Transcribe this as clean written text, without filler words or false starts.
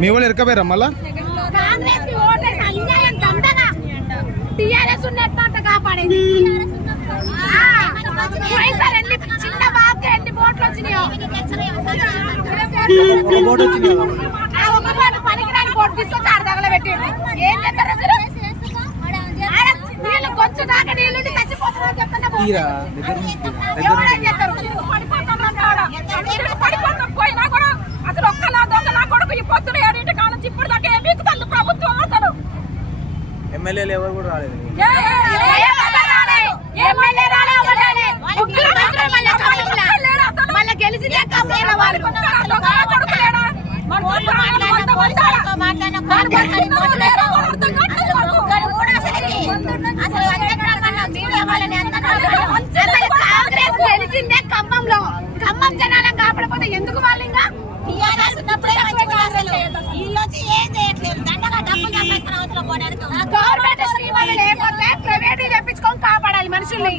మీ వాళ్ళు ఎరకపోయారా మళ్ళా టీఆర్ఎస్ ఉన్నట్టు కాపాడేది చిన్న బాబు ఎన్ని బోట్లు వచ్చినాయో పనికిరాని బోట్ తీసుకొచ్చి ఆడ తగల పెట్టింది ఏం చేస్తారు నీళ్ళు కొంచెం దాకా నీళ్ళు చచ్చిపోతున్నా చెప్తున్నా పడిపోతాం పోయినా కూడా అసలు ఒక్కలా దొంగలా కొడుకు ఈ పొద్దున 7 కాలం ఇప్పుడు దాకా ఏం బీకుతుంది ప్రభుత్వం అసలు ఎమ్మెల్యేలు ఎవరు కూడా రాలేదు మళ్ళీ గెలిచిందే గెలిచిందే ఖమ్మంలో ఖమ్మం జనాలను కాపాడపోతే ఎందుకు వాళ్ళు ఇంకా గవర్నమెంట్ లేకపోతే ప్రైవేట్ తెప్పించుకొని కాపాడాలి మనుషుల్ని